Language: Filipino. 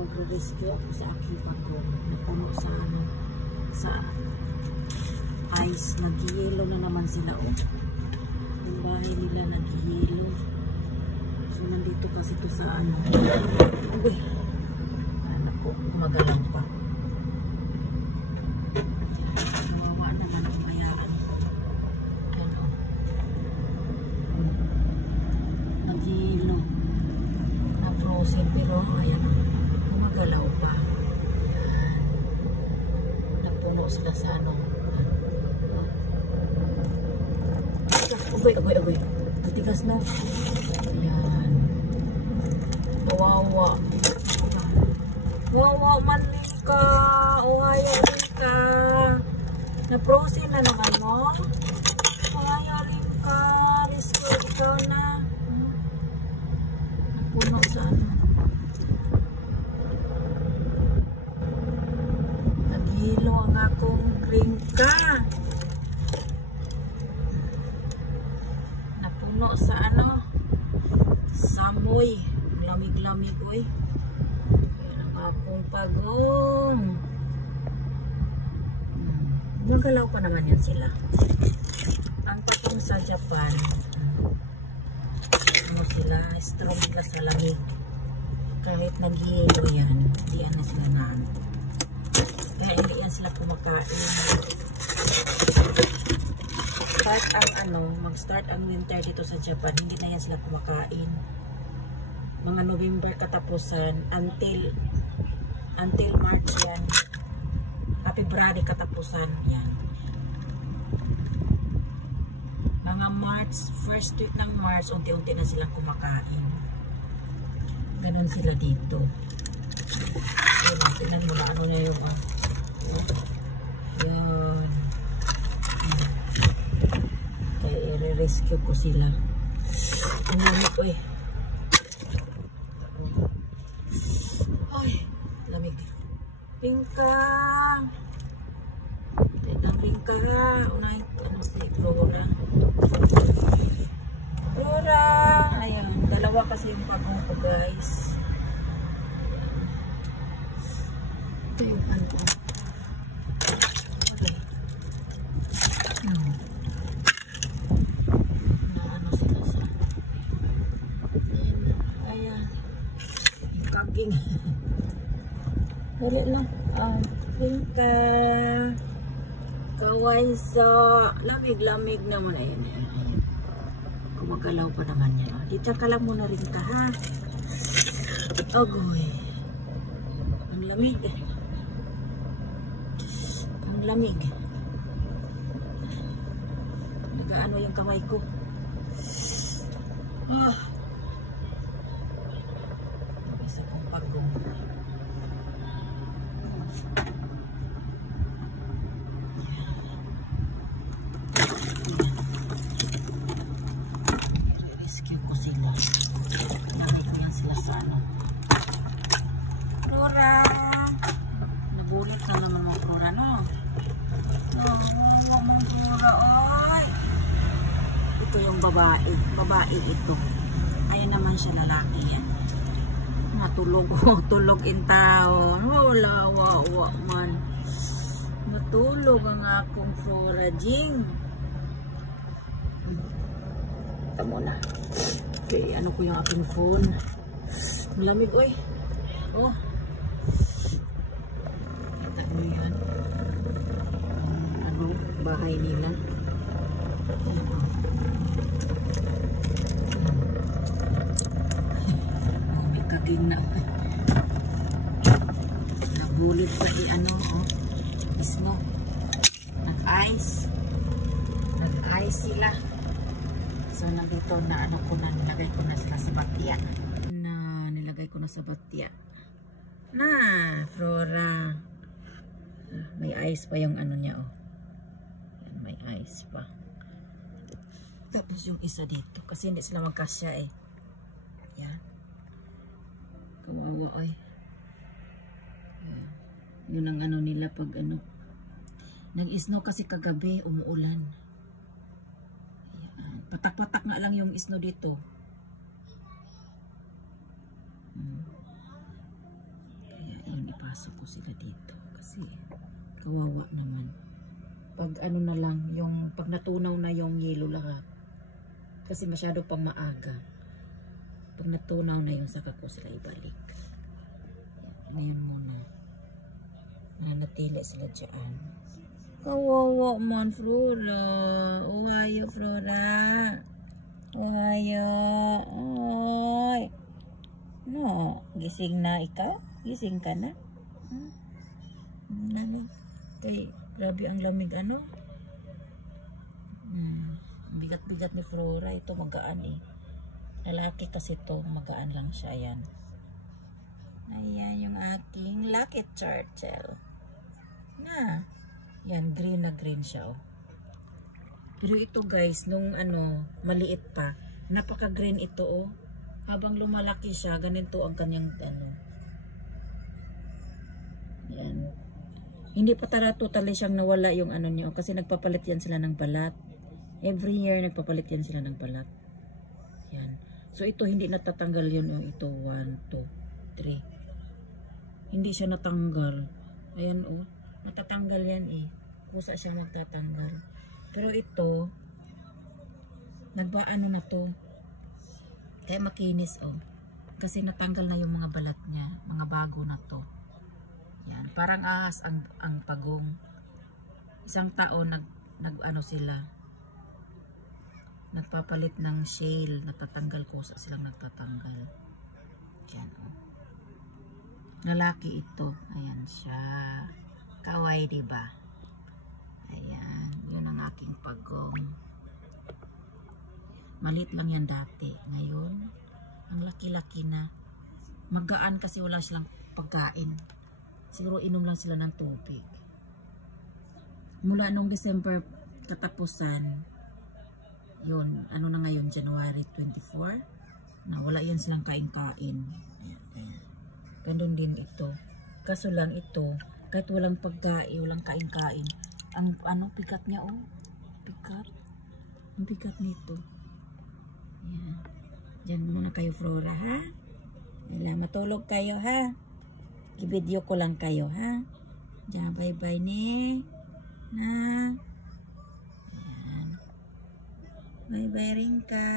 magre-rescue ako sa aking pagko. Napuno sa ano, sa ice. Nag-yelo na naman sila. Oh. Yung bahay nila nag-yelo. So nandito kasi to sa ano. Uy. Anak ko, magalang pa. Nawawa naman ang bayaan ko. Ano. Nag-yelo. Na-frozen pero ayan. Gumagalaw pa. Ayan. Napuno sila sa ano. Agoy. Matigas na. Ayan. Wawa. Wawa man ka. Uhayo rin ka. Na-frozen na naman mo. Uhayo rin ka. Rescue ikaw na. Napuno sa ano. Naghilo ang akong ringka. Napuno sa ano. Samoy. Lamig-lamig oy. Ayan ang akong pagong. Magalaw pa naman yan sila. Ang patong sa Japan. Ano sila, strong sila sa lamig. Kahit nag-yelo yan, hindi yan na sila na ano. Kaya hindi yan sila kumakain. Mag-start ang winter dito sa Japan, hindi na yan sila kumakain. Mga November katapusan until March yan. February katapusan yan. Mga March, first week ng March, unti-unti na silang kumakain. Ganon sila dito. Tingnan mo na ano na yung yan. Kaya i-rescue ko sila. Tingnan ko eh. Ay, lamig. Pingka. Tingnan Pingka. Unahin ko ano si Flora. Flora. Ayan, dalawa kasi yung pagong ko guys. Ito yung ano ko. Okay. Naano sila sa ayan. Yung kaging. Dali lang. Pingka. Kaway sa lamig-lamig naman. Ayan. Gumagalaw pa naman yan. Dito ka lang muna rin ka ha. Agoy. Ang lamig. Ang lamig. Nagaano yung kamay ko. Isa kong pagong. I-rescue ko sila. Nalay ko yan sila sa ano. Flora! Nagulit na naman mga Flora, no? Nagulit mga Flora, ay! Ito yung babae. Babae ito. Ayan naman siya lalaki. Matulog. Tulog in taon. Wala, wawa man. Matulog ang akong Flora Jing. Tamo na. Okay, ano ko yung aking phone. Malamig, oy. Oh. Kita mo yan. Ano, bahay nila. May kaging na. Nagulit pa ano, oh. Isno. Nag-ice. Nag-ice sila. So, nandito na ano ko na, nilagay ko na sila sa batya. Nilagay ko na sa batya. Na, Flora. May ice pa yung ano niya, oh. Yan, may ice pa. Tapos yung isa dito. Kasi hindi sila magkasya, eh. Yan. Kawawa, ay. Yan. Yun ang ano nila pag ano. Nag-isno kasi kagabi, umuulan. Patak-patak nga lang yung isno dito. ipapasok ko sila dito kasi kawawa naman. Pag ano na lang, yung pag natunaw na yung yelo lahat. Kasi masyado pang maaga. Pag natunaw na yung saka ko sila ibalik. Ngayon muna. Nanatili sila dyan. Kawawa man, Flora. Ohayo, Flora. Ohayo. Oy. No, gising na ikaw? Gising ka na? Nani? Kay, grabe ang lamig ano? Bigat-bigat ni Flora. Ito magaan eh. Lalaki kasi to, magaan lang siya. Ayan. Ayan yung aking lucky turtle. Na. Yan, green na green siya oh. Pero ito guys, nung ano, maliit pa, napaka-green ito oh. Habang lumalaki siya, ganito ang kanyang ano. Yan. Hindi pa totally siyang nawala yung ano niyo kasi nagpapalit yan sila ng balat. Every year nagpapalit yan sila ng balat. Yan. So ito hindi natatanggal yun oh. Ito 1, 2, 3. Hindi siya natanggal. Ayan oh. Natatanggal yan eh. Kusa siya magtatanggal. Pero ito nagbaano na to. Kaya makinis oh. Kasi natanggal na yung mga balat niya. Mga bago na to. Yan. Parang ahas ang pagong. Isang taon nag ano sila. Nagpapalit ng shell. Natatanggal ko sa silang nagtatanggal. Yan oh. Lalaki ito. Ayan siya. Kawaii diba? Ayan. Yun ang aking pagong. Maliit lang yan dati. Ngayon, ang laki-laki na. Magaan kasi wala silang pagkain. Siguro inom lang sila ng tubig. Mula nung December katapusan, yun, ano na ngayon, January 24, na wala yan silang kain-kain. Ganun din ito. Kaso lang ito, kahit walang pagkain, walang kain-kain, ang ano, pikat niya oh. Pikat. Ang pikat nito. Yan. Diyan muna kayo, Flora, ha? Yan, matulog kayo, ha? I-video ko lang kayo, ha? Diyan, bye-bye ni. Na. Ayan. Bye-bye rin ka.